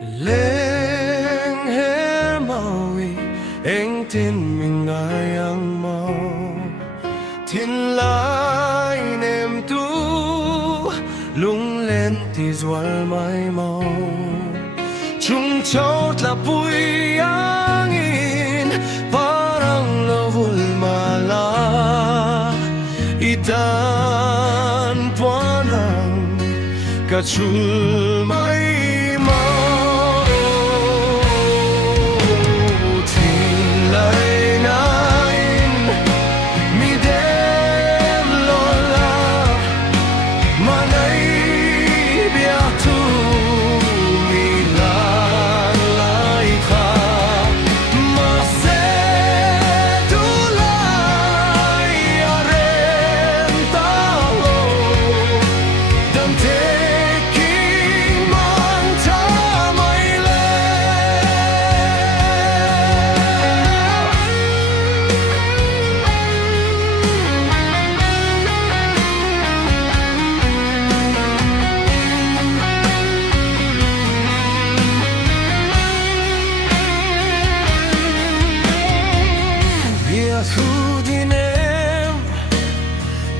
Leng her maui eng tin mình ngayang mau thiên lai nem tu lung lên thì dual mai mau chung chốt là vui angin parang lovul mala itan puanang kachul mai Thu din em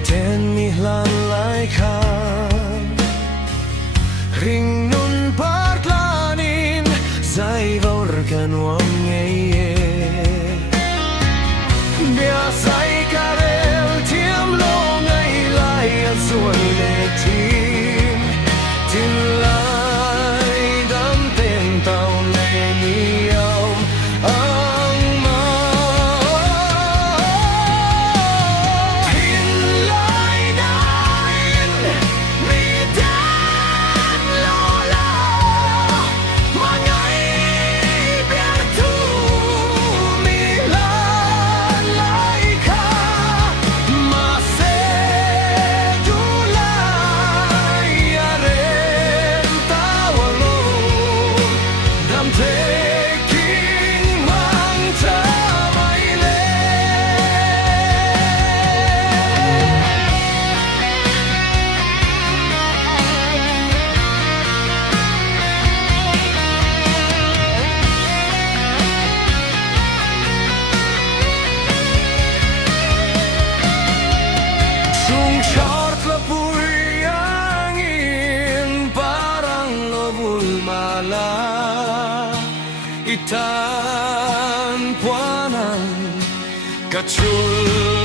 ten mi lan lai kan ring nun partlanin zai vorkan wam ye biasai karel tiam lo ngai lai an suan le tim tin lai dam ten tao le ni om itan puanan kacul